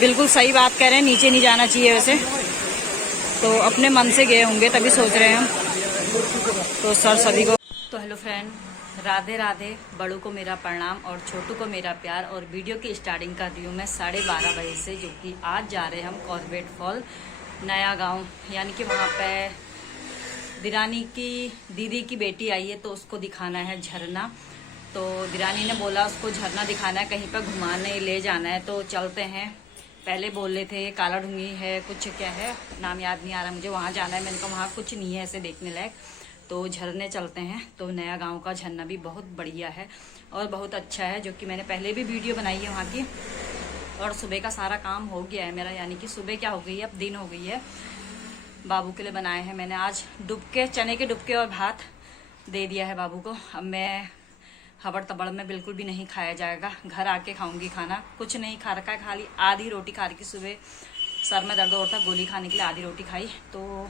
बिल्कुल सही बात कह रहे हैं, नीचे नहीं जाना चाहिए वैसे। तो अपने मन से गए होंगे तभी सोच रहे हैं हम। तो सर सभी को तो हेलो फ्रेंड, राधे राधे। बड़ों को मेरा प्रणाम और छोटू को मेरा प्यार। और वीडियो की स्टार्टिंग कर रही हूँ मैं 12:30 बजे से, जो कि आज जा रहे हैं हम कॉर्बेट फॉल नया गांव। यानी कि वहाँ पे दिरानी की दीदी की बेटी आई है तो उसको दिखाना है झरना। तो दिरानी ने बोला उसको झरना दिखाना है, कहीं पर घुमाने ले जाना है। तो चलते हैं। पहले बोल रहे थे काला ढूंगी है, कुछ क्या है नाम याद नहीं आ रहा मुझे, वहाँ जाना है। मैंने कहा वहाँ कुछ नहीं है ऐसे देखने लायक, तो झरने चलते हैं। तो नया गांव का झरना भी बहुत बढ़िया है और बहुत अच्छा है, जो कि मैंने पहले भी वीडियो बनाई है वहाँ की। और सुबह का सारा काम हो गया है मेरा, यानी कि सुबह क्या हो गई है, अब दिन हो गई है। बाबू के लिए बनाए हैं मैंने आज डुबके, चने के डुबके और भात दे दिया है बाबू को। अब मैं हबड़ तबड़ में बिल्कुल भी नहीं खाया जाएगा, घर आके खाऊंगी खाना। कुछ नहीं खा रखा है, खाली आधी रोटी खा रही। सुबह सर में दर्द होता, गोली खाने के लिए आधी रोटी खाई। तो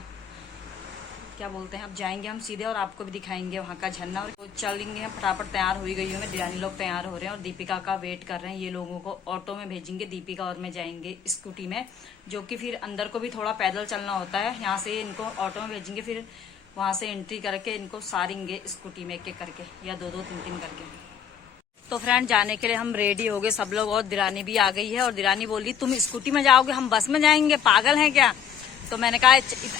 क्या बोलते हैं, अब जाएंगे हम सीधे और आपको भी दिखाएंगे वहाँ का झरना। और चलेंगे हम, फटाफट तैयार हो गई हूँ मैं, दिरानी लोग तैयार हो रहे हैं और दीपिका का वेट कर रहे हैं। ये लोगों को ऑटो में भेजेंगे, दीपिका और मैं जाएंगे स्कूटी में, जो कि फिर अंदर को भी थोड़ा पैदल चलना होता है। यहाँ से इनको ऑटो में भेजेंगे, फिर वहाँ से एंट्री करके इनको सारेंगे स्कूटी में एक एक करके, या दो दो तीन तीन करके। तो फ्रेंड जाने के लिए हम रेडी हो गए सब लोग, और दिरानी भी आ गई है। और दिरानी बोली तुम स्कूटी में जाओगे, हम बस में जाएंगे, पागल हैं क्या? तो मैंने कहा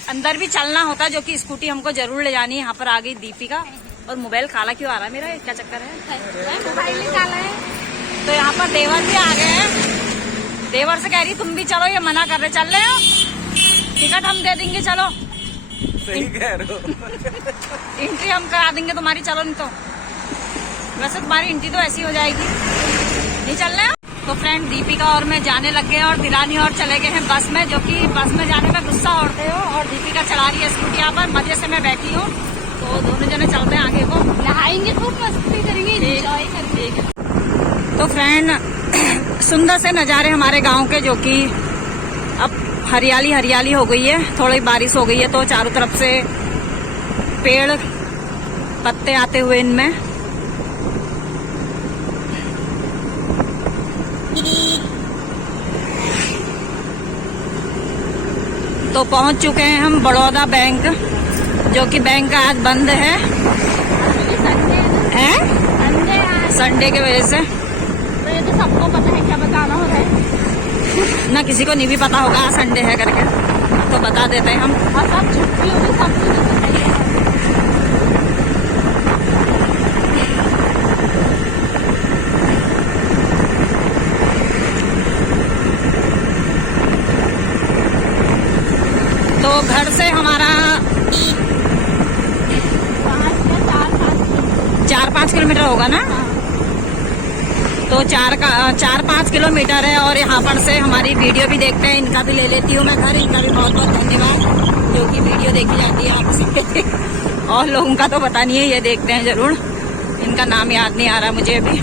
अंदर भी चलना होता है, जो कि स्कूटी हमको जरूर ले जानी है। यहाँ पर आ गई दीपिका। और मोबाइल काला क्यों आ रहा है मेरा, क्या चक्कर है? मोबाइल काला है। तो यहाँ पर देवर भी आ गए हैं। देवर से कह रही तुम भी चलो, ये मना कर रहे, चल रहे हो? टिकट हम दे देंगे, चलो। सही कह रहे हो। एंट्री हम करा देंगे तुम्हारी, चलो। नहीं तो वैसे तुम्हारी एंट्री तो ऐसी हो जाएगी, नहीं चल रहे हो? तो फ्रेंड दीपिका और मैं जाने लग गए और दिरानी और चले गए हैं बस में, जो कि बस में जाने में गुस्सा उड़ते हो। और दीपिका चला रही है स्कूटी, यहाँ पर मजे से मैं बैठी हूँ। तो दोनों जने चलते हैं आगे को, नहाएंगे, खूब मस्ती करेंगे, एंजॉय करेंगे। तो फ्रेंड सुंदर से नज़ारे हमारे गाँव के, जो कि अब हरियाली हरियाली हो गई है, थोड़ी बारिश हो गई है तो चारों तरफ से पेड़ पत्ते आते हुए इनमें। तो पहुंच चुके हैं हम बड़ौदा बैंक, जो कि बैंक आज बंद है, संडे की वजह से। तो ये तो सबको पता है, क्या बताना हो रहा है? ना किसी को नहीं भी पता होगा संडे है करके, तो बता देते हैं हम। और सब छुट्टी होगी, सब तो घर से हमारा 4-5 किलोमीटर होगा ना। तो 4-5 किलोमीटर है। और यहाँ पर से हमारी वीडियो भी देखते हैं, इनका भी ले लेती हूँ मैं घर। इनका भी बहुत बहुत धन्यवाद, जो कि वीडियो देखी जाती है आपसे। और लोगों का तो पता नहीं है, ये देखते हैं जरूर। इनका नाम याद नहीं आ रहा मुझे अभी।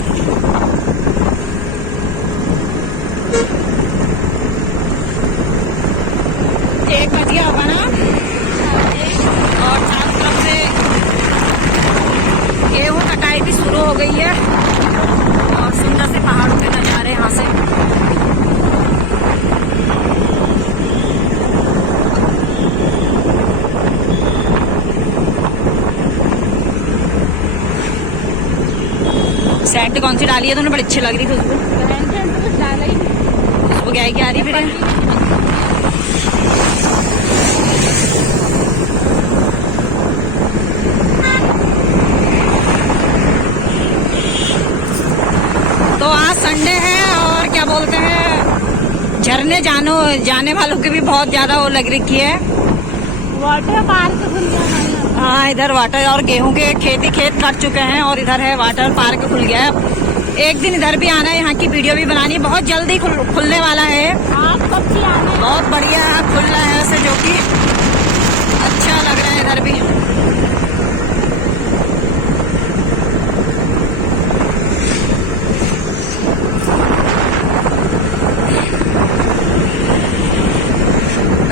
एक बज गया होगा ना। और चारों तरफ से गेहूं कटाई भी शुरू हो गई है और सुंदर से पहाड़ों के नजारे यहाँ से। सेंट कौन सी डाली है तूने, बड़ी अच्छी लग रही थी उसको। उसको क्या आ रही फिर? तो आज संडे है और क्या बोलते हैं, झरने जाने वालों की भी बहुत ज्यादा वो लग रखी है। वाटर पार्क खुल गया। हाँ, इधर वाटर और गेहूं के खेत कट चुके हैं और इधर है वाटर पार्क खुल गया है। एक दिन इधर भी आना है, यहाँ की वीडियो भी बनानी है। बहुत जल्दी खुलने वाला है। आप कब से आना है? बहुत बढ़िया खुल रहा है ऐसे, जो कि अच्छा लग रहा है इधर भी।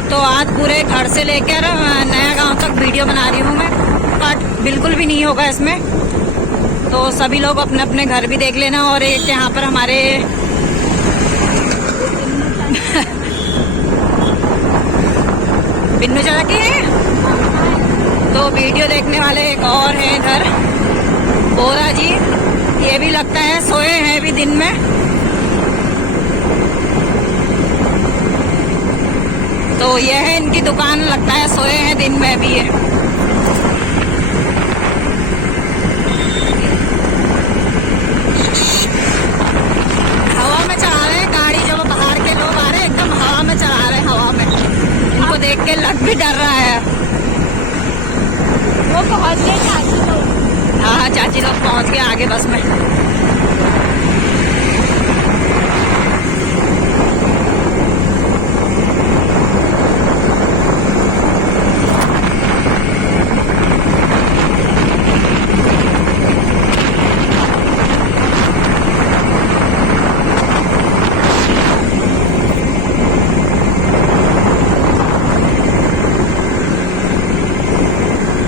तो आज पूरे घर से लेकर नया गांव तक वीडियो बना रही हूँ मैं। कट बिल्कुल भी नहीं होगा इसमें, तो सभी लोग अपने अपने घर भी देख लेना। और एक यहाँ पर हमारे बिन्नू चाचा की है। तो वीडियो देखने वाले एक और हैं इधर, बोरा जी। ये भी लगता है सोए हैं अभी दिन में। तो ये है इनकी दुकान, लगता है सोए हैं दिन में भी ये। हवा में चढ़ा रहे हैं गाड़ी, जो बाहर के लोग आ रहे हैं एकदम हवा में चढ़ा रहे हैं, हवा में। इनको देख के लग भी डर रहा है। वो पहुंच गए चाची लोग। हाँ चाची लोग पहुंच गए आगे बस में।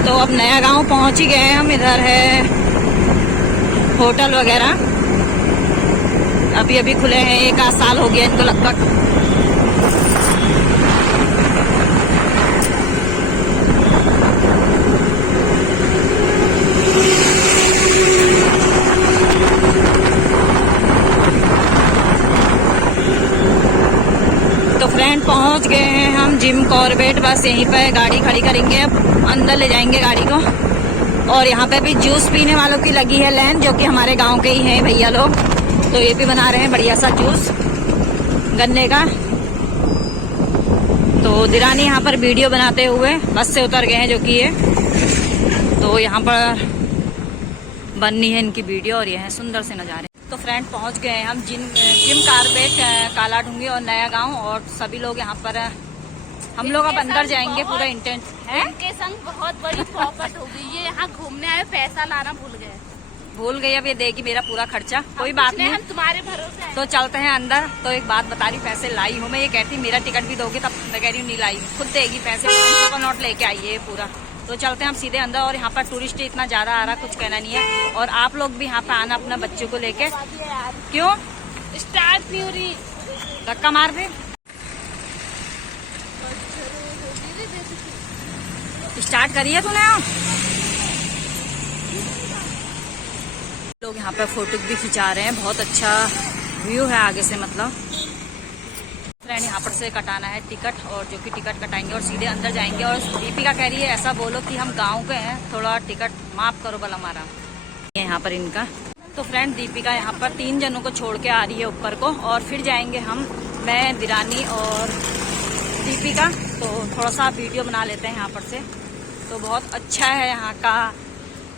तो अब नया गांव पहुंच ही गए हैं हम। इधर है होटल वगैरह, अभी अभी खुले हैं, 1 आध साल हो गया इनको लगभग। तो फ्रेंड पहुंच गए हैं हम जिम कॉर्बेट। बस यहीं पे गाड़ी खड़ी करेंगे, अब अंदर ले जाएंगे गाड़ी को। और यहाँ पे भी जूस पीने वालों की लगी है लाइन, जो कि हमारे गांव के ही हैं भैया लोग। तो ये भी बना रहे हैं बढ़िया सा जूस गन्ने का। तो दिरानी यहाँ पर वीडियो बनाते हुए बस से उतर गए हैं, जो कि ये। तो यहाँ पर बननी है इनकी वीडियो, और ये है सुंदर से नज़ारे। तो फ्रेंड पहुँच गए हैं हम जिम कॉर्बेट काला ढूंगी और नया गाँव। और सभी लोग यहाँ पर, हम लोग अब अंदर जाएंगे, पूरा इंटेंट है। इनके संग बहुत बड़ी प्रॉपर्ट हो गई। ये यहाँ घूमने आए, पैसा लाना भूल गए। अब ये देगी मेरा पूरा खर्चा। कोई बात नहीं, हम तुम्हारे भरोसे हैं। तो चलते हैं अंदर। तो एक बात बता रही, पैसे लाई हूँ मैं। ये कहती मेरा टिकट भी दोगे, तब मैं कह रही हूँ नहीं लाई, खुद देगी पैसे। 500 का नोट लेके आई है पूरा। तो चलते हैं हम सीधे अंदर। और यहाँ पर टूरिस्ट इतना ज्यादा आ रहा, कुछ कहना नहीं है। और आप लोग भी यहाँ पे आना अपना बच्चों को लेके। क्यों स्टार्ट नहीं हो रही, धक्का मार दे। स्टार्ट करिए तूने। लोग यहाँ पे फोटो भी खिंचा रहे हैं, बहुत अच्छा व्यू है आगे से। मतलब फ्रेंड यहाँ पर से कटाना है टिकट, और जो कि टिकट कटाएंगे और सीधे अंदर जाएंगे। और दीपिका कह रही है ऐसा बोलो कि हम गांव के हैं, थोड़ा टिकट माफ करो बल हमारा। यहाँ पर इनका। तो फ्रेंड दीपिका यहाँ पर 3 जनों को छोड़ के आ रही है ऊपर को, और फिर जाएंगे हम, मैं, दिरानी और दीपिका। तो थोड़ा सा वीडियो बना लेते हैं यहाँ पर से। तो बहुत अच्छा है यहाँ का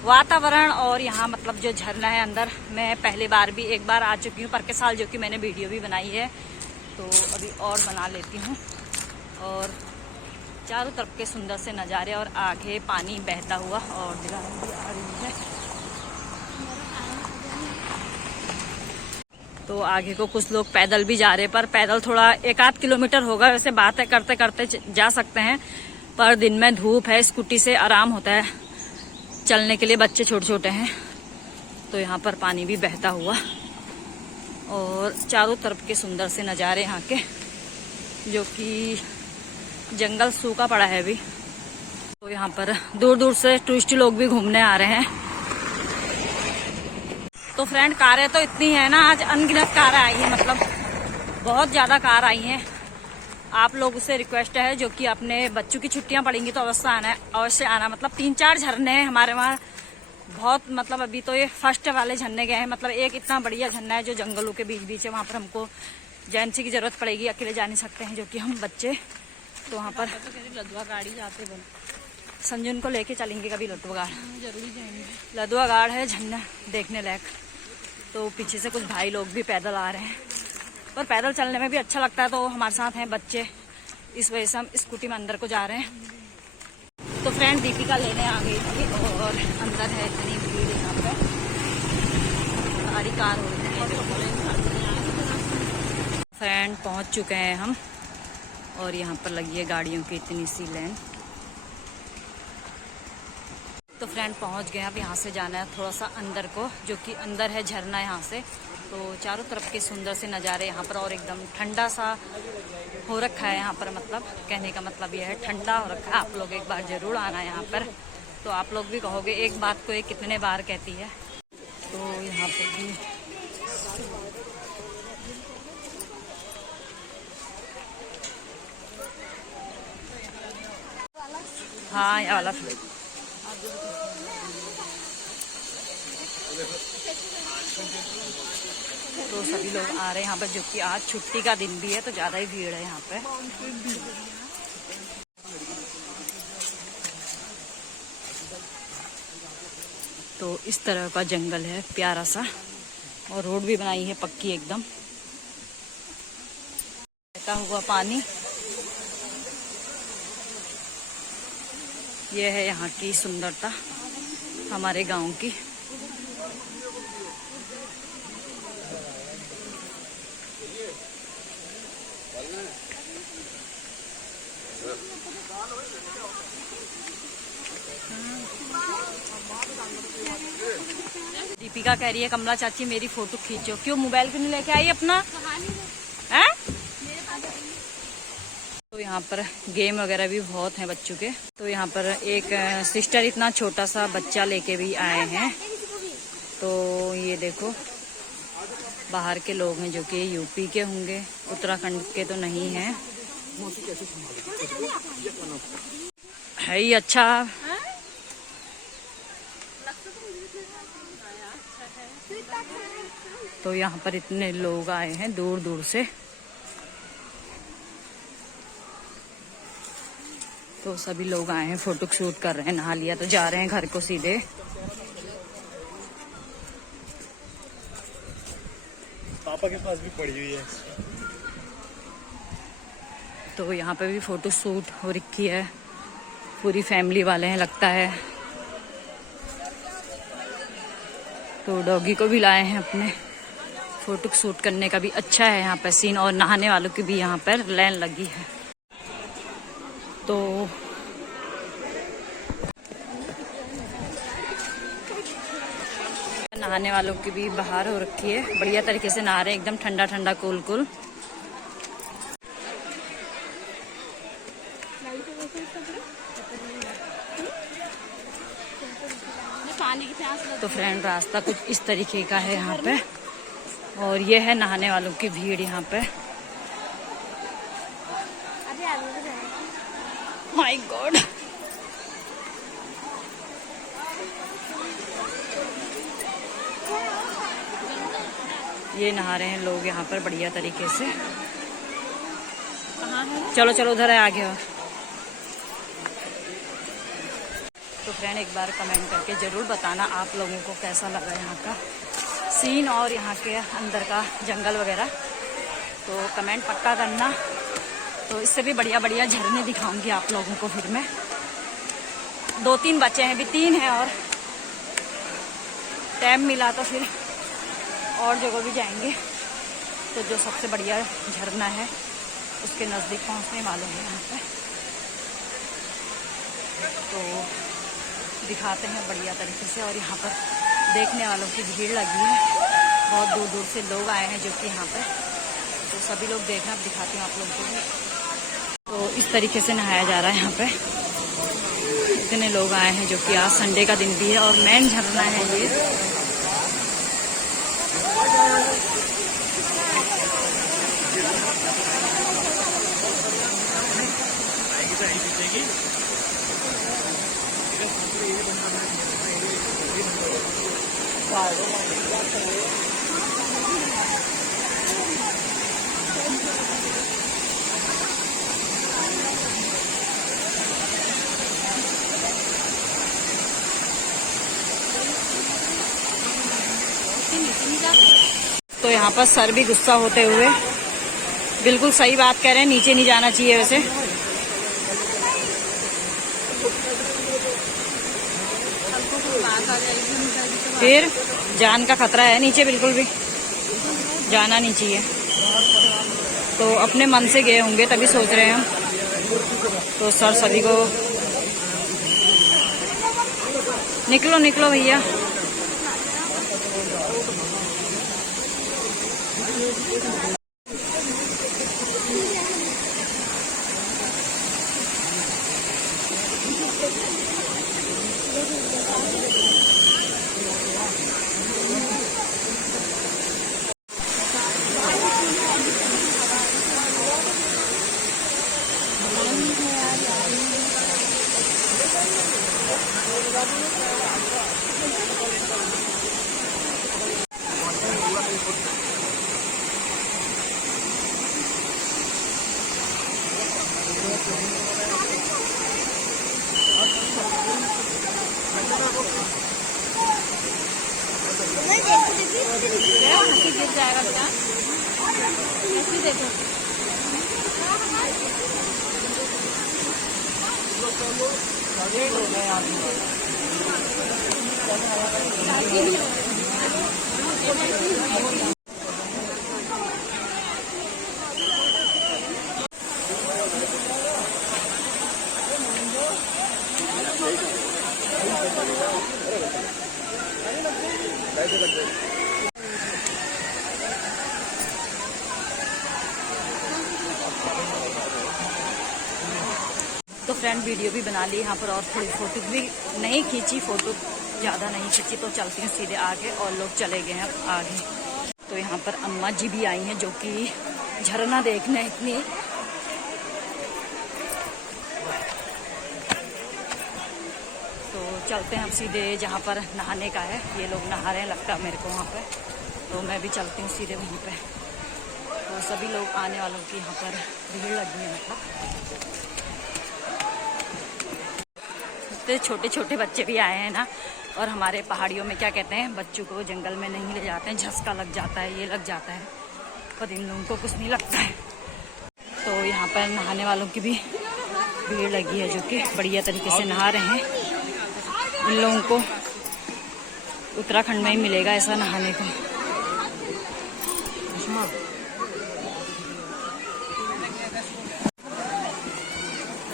वातावरण। और यहाँ मतलब जो झरना है अंदर, मैं पहली बार भी एक बार आ चुकी हूँ पर के साल, जो कि मैंने वीडियो भी बनाई है। तो अभी और बना लेती हूँ। और चारों तरफ के सुंदर से नज़ारे, और आगे पानी बहता हुआ, और दिरानी भी आ रही है। तो आगे को कुछ लोग पैदल भी जा रहे, पर पैदल थोड़ा 1 आध किलोमीटर होगा। वैसे बातें करते करते जा सकते हैं, पर दिन में धूप है, स्कूटी से आराम होता है चलने के लिए। बच्चे छोटे छोटे हैं। तो यहाँ पर पानी भी बहता हुआ, और चारों तरफ के सुंदर से नज़ारे यहाँ के, जो कि जंगल सूखा पड़ा है अभी। तो यहाँ पर दूर दूर से टूरिस्ट लोग भी घूमने आ रहे हैं। तो फ्रेंड कारें तो इतनी है ना, आज अनगिनत कारें आई हैं, मतलब बहुत ज़्यादा कार आई हैं। आप लोगों से रिक्वेस्ट है, जो कि अपने बच्चों की छुट्टियां पड़ेंगी तो अवश्य आना। मतलब 3-4 झरने हैं हमारे वहाँ, बहुत मतलब अभी तो ये फर्स्ट वाले झरने गए हैं। मतलब एक इतना बढ़िया झरना है जो जंगलों के बीच बीच है, वहाँ पर हमको एजेंसी की जरूरत पड़ेगी, अकेले जा नहीं सकते हैं, जो कि हम बच्चे। तो वहाँ पर लदुआ गाड़ी जाते बन संजुन को लेके चलेंगे कभी लदुआ गाड़। जरूरी जाएंगे। लदुआ गाड़ है झरना देखने लायक। तो पीछे से कुछ भाई लोग भी पैदल आ रहे हैं, पर पैदल चलने में भी अच्छा लगता है। तो हमारे साथ हैं बच्चे, इस वजह से हम स्कूटी में अंदर को जा रहे हैं। तो फ्रेंड दीपिका लेने आ गई थी, और अंदर है इतनी भीड़ यहाँ पे, सारी कार हो रही है। फ्रेंड पहुँच चुके हैं हम, और यहाँ पर लगी है गाड़ियों की इतनी सी लाइन। तो फ्रेंड पहुँच गए। अब यहाँ से जाना है थोड़ा सा अंदर को, जो कि अंदर है झरना यहाँ से। तो चारों तरफ के सुंदर से नज़ारे यहाँ पर, और एकदम ठंडा सा हो रखा है यहाँ पर। मतलब कहने का मतलब यह है ठंडा हो रखा है। आप लोग एक बार ज़रूर आना यहाँ पर। तो आप लोग भी कहोगे एक बात को ये कितने बार कहती है। तो यहाँ पर भी हाँ ये वाला तो सभी लोग आ रहे हैं यहाँ पर, जो कि आज छुट्टी का दिन भी है तो ज़्यादा ही भीड़ है यहाँ पे। तो इस तरह का जंगल है प्यारा सा, और रोड भी बनाई है पक्की एकदम। बहता हुआ पानी, ये है यहाँ की सुंदरता हमारे गांव की। दीपिका कह रही है कमला चाची मेरी फोटो खींचो। क्यों मोबाइल क्यों नहीं लेके आई अपना है? तो यहाँ पर गेम वगैरह भी बहुत हैं बच्चों के। तो यहाँ पर एक सिस्टर इतना छोटा सा बच्चा लेके भी आए हैं। तो ये देखो बाहर के लोग हैं जो कि यूपी के होंगे, उत्तराखंड के तो नहीं हैं। है ही अच्छा। तो यहाँ पर इतने लोग आए हैं दूर दूर से। तो सभी लोग आए हैं, फोटो शूट कर रहे हैं। नहा लिया तो जा रहे हैं घर को सीधे। पापा के पास भी पड़ी हुई है। तो यहाँ पे भी फोटो शूट हो रखी है, पूरी फैमिली वाले हैं लगता है। तो डॉगी को भी लाए हैं अपने, फोटो शूट करने का भी अच्छा है यहाँ पर सीन। और नहाने वालों की भी यहाँ पर लाइन लगी है। तो नहाने वालों की भी बाहर हो रखी है, बढ़िया तरीके से नहा रहे हैं, एकदम ठंडा ठंडा कूल कूल। तो फ्रेंड रास्ता कुछ इस तरीके का है यहाँ पे, और ये है नहाने वालों की भीड़ यहाँ पे। माय गॉड, ये नहा रहे हैं लोग यहाँ पर बढ़िया तरीके से। चलो चलो उधर है आगे। और तो फ्रेंड एक बार कमेंट करके ज़रूर बताना आप लोगों को कैसा लगा यहाँ का सीन और यहाँ के अंदर का जंगल वगैरह। तो कमेंट पक्का करना। तो इससे भी बढ़िया बढ़िया झरने दिखाऊंगी आप लोगों को। फिर मैं 2-3 बचे हैं, अभी 3 हैं, और टाइम मिला तो फिर और जगह भी जाएंगे। तो जो सबसे बढ़िया झरना है उसके नज़दीक पहुँचने वाले हैं यहाँ पे। तो दिखाते हैं बढ़िया तरीके से। और यहाँ पर देखने वालों की भीड़ लगी है, बहुत दूर दूर से लोग आए हैं जो कि यहाँ पे। तो सभी लोग देखना, दिखाती हूँ आप लोगों को भी। तो इस तरीके से नहाया जा रहा है यहाँ पे। इतने लोग आए हैं जो कि आज संडे का दिन भी है, और मेन झरना है ये। तो यहाँ पर सर भी गुस्सा होते हुए, बिल्कुल सही बात कह रहे हैं, नीचे नहीं जाना चाहिए वैसे। फिर जान का खतरा है, नीचे बिल्कुल भी जाना नहीं चाहिए। तो अपने मन से गए होंगे तभी सोच रहे हैं हम। तो सर सभी को निकलो निकलो भैया। गिर जाएगा बेटा, ऐसे देखो। तो फ्रेंड वीडियो भी बना ली यहाँ पर और थोड़ी फोटो भी नहीं खींची, फोटो ज़्यादा नहीं खींची, तो चलती हैं सीधे आगे और लोग चले गए हैं अब आगे। तो यहाँ पर अम्मा जी भी आई हैं जो कि झरना देखने इतनी। तो चलते हैं अब सीधे जहाँ पर नहाने का है। ये लोग नहा रहे हैं लगता है मेरे को वहाँ पे, तो मैं भी चलती हूँ सीधे वहीं पे। तो सभी लोग आने वालों की यहाँ पर भीड़ लगी है, मतलब छोटे छोटे बच्चे भी आए हैं ना। और हमारे पहाड़ियों में क्या कहते हैं, बच्चों को जंगल में नहीं ले जाते हैं, झसका लग जाता है, ये लग जाता है, पर इन लोगों को कुछ नहीं लगता है। तो यहाँ पर नहाने वालों की भी भीड़ लगी है जो कि बढ़िया तरीके से नहा रहे हैं। इन लोगों को उत्तराखंड में ही मिलेगा ऐसा नहाने को।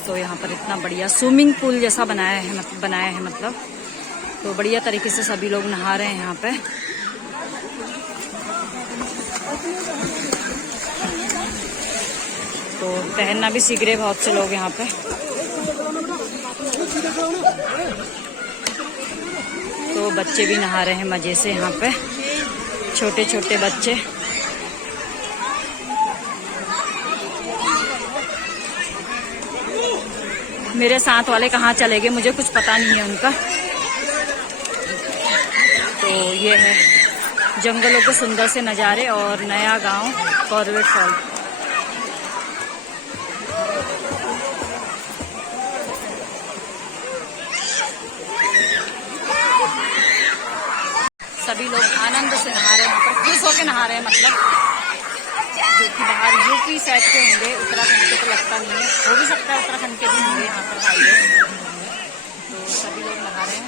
तो यहाँ पर इतना बढ़िया स्विमिंग पूल जैसा बनाया है मतलब तो बढ़िया तरीके से सभी लोग नहा रहे हैं यहाँ पे। तो तैरना भी सीख रहे बहुत से लोग यहाँ पे। तो बच्चे भी नहा रहे हैं मजे से यहाँ पे, छोटे छोटे बच्चे। मेरे साथ वाले कहाँ चले गए मुझे कुछ पता नहीं है उनका। तो ये है जंगलों के सुंदर से नज़ारे और नया गांव कॉर्बेट फॉल। सभी लोग आनंद से नहा रहे हैं यहाँ पर, खुश होकर नहा रहे हैं, मतलब जो कि बाहर यूपी साइड के होंगे, उत्तराखंड के तो लगता नहीं है, हो भी सकता है उत्तराखंड के भी होंगे यहाँ पर भाई लोग। तो सभी लोग नहा रहे हैं।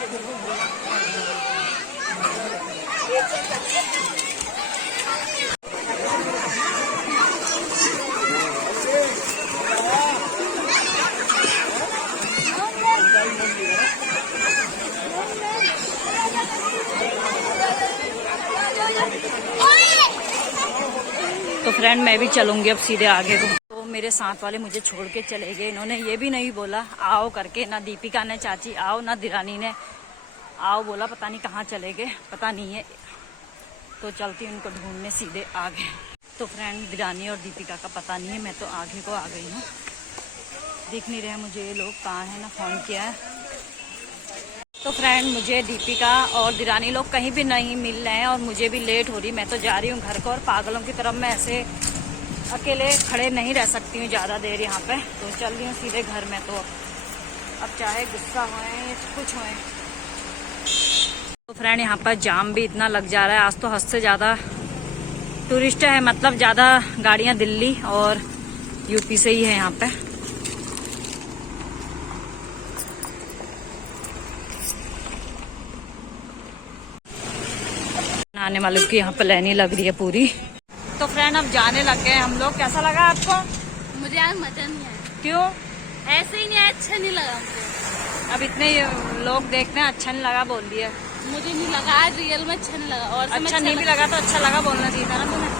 तो फ्रेंड मैं भी चलूंगी अब सीधे आगे को। तो मेरे साथ वाले मुझे छोड़ के चले गए, इन्होंने ये भी नहीं बोला आओ करके, ना दीपिका ने चाची आओ, ना दिरानी ने आओ बोला, पता नहीं कहाँ चले गए, पता नहीं है। तो चलती उनको ढूंढने सीधे आगे। तो फ्रेंड दिरानी और दीपिका का पता नहीं है, मैं तो आगे को आ गई हूँ, दिख नहीं रहे मुझे ये लोग कहाँ है, ना फोन किया है। तो फ्रेंड मुझे दीपिका और दिरानी लोग कहीं भी नहीं मिल रहे हैं और मुझे भी लेट हो रही, मैं तो जा रही हूँ घर को। और पागलों की तरफ मैं ऐसे अकेले खड़े नहीं रह सकती हूँ ज़्यादा देर यहाँ पे, तो चल रही हूँ सीधे घर में। तो अब चाहे गुस्सा होए कुछ होए। तो फ्रेंड यहाँ पर जाम भी इतना लग जा रहा है, आज तो हद से ज़्यादा टूरिस्ट है, मतलब ज़्यादा गाड़ियाँ दिल्ली और यूपी से ही है यहाँ पे। आने वालों की यहाँ पे लाइन लग रही है पूरी। तो फ्रेंड अब जाने लग गए हम लोग। कैसा लगा आपको? मुझे आज मजा नहीं आया। क्यों? ऐसे ही नहीं, अच्छा नहीं लगा मुझे। अब इतने लोग देखते हैं, अच्छा नहीं लगा बोल दिया। मुझे नहीं लगा आज रियल में अच्छा नहीं लगा। और अच्छा नहीं भी लगा तो अच्छा लगा बोलना चाहिए था ना तुम्हें।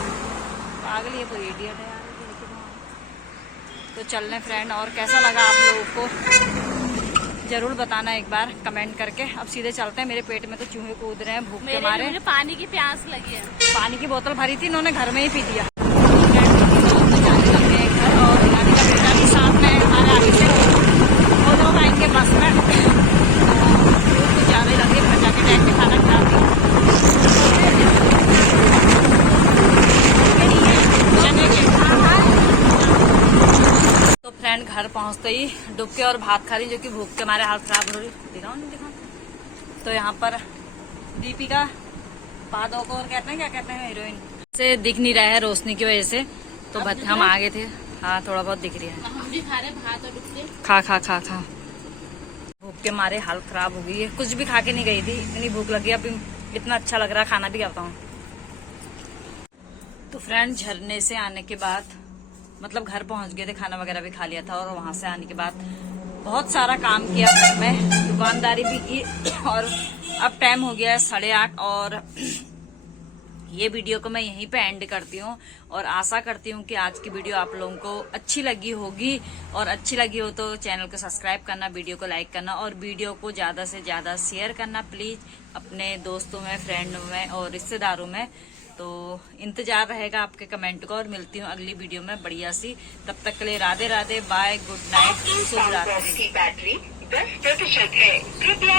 पागल, ये कोई इडियट है यार। तो चल रहे फ्रेंड, और कैसा लगा आप लोगों को जरूर बताना एक बार कमेंट करके। अब सीधे चलते हैं, मेरे पेट में तो चूहे कूद रहे हैं भूख के मारे। मुझे पानी की प्यास लगी है। पानी की बोतल भरी थी, इन्होंने घर में ही पी दिया। जाने लगे हैं घर, और रानी का बेटा भी साथ में हमारे आगे से, वो लोग आएंगे बस में। तो कुछ ज्यादा ही लगे, घर जाके टाइम पे खाना खा दिया। तो फ्रेंड घर पहुंचते ही डुबके और भात खा रही, जो कि भूख के मारे हालत खराब हो रही। दिखाओ नहीं दिखाओ। तो यहाँ पर दीपिका पादुकोण कहते हैं, क्या कहते हैं, हीरोइन से दिख नहीं रहा है रोशनी की वजह से। तो हम आगे थे। हाँ थोड़ा बहुत दिख रही है। हम भी खा रहे भात और डुबके। खा खा खा खा। भूख के मारे हालत खराब हो गई है, कुछ भी खा के नहीं गई थी, इतनी भूख लगी। अभी इतना अच्छा लग रहा है, खाना भी खाता हूँ। तो फ्रेंड झरने से आने के बाद, मतलब घर पहुंच गए थे, खाना वगैरह भी खा लिया था, और वहां से आने के बाद बहुत सारा काम किया मैं, दुकानदारी भी की। और अब टाइम हो गया है 8:30, और ये वीडियो को मैं यहीं पे एंड करती हूँ। और आशा करती हूँ कि आज की वीडियो आप लोगों को अच्छी लगी होगी, और अच्छी लगी हो तो चैनल को सब्सक्राइब करना, वीडियो को लाइक करना, और वीडियो को ज्यादा से ज्यादा शेयर करना प्लीज, अपने दोस्तों में, फ्रेंड में और रिश्तेदारों में। तो इंतजार रहेगा आपके कमेंट को, और मिलती हूँ अगली वीडियो में बढ़िया सी। तब तक के लिए Radhe Radhe, bye, good night, शुभ रात्रि। बैटरी 10% है, कृपया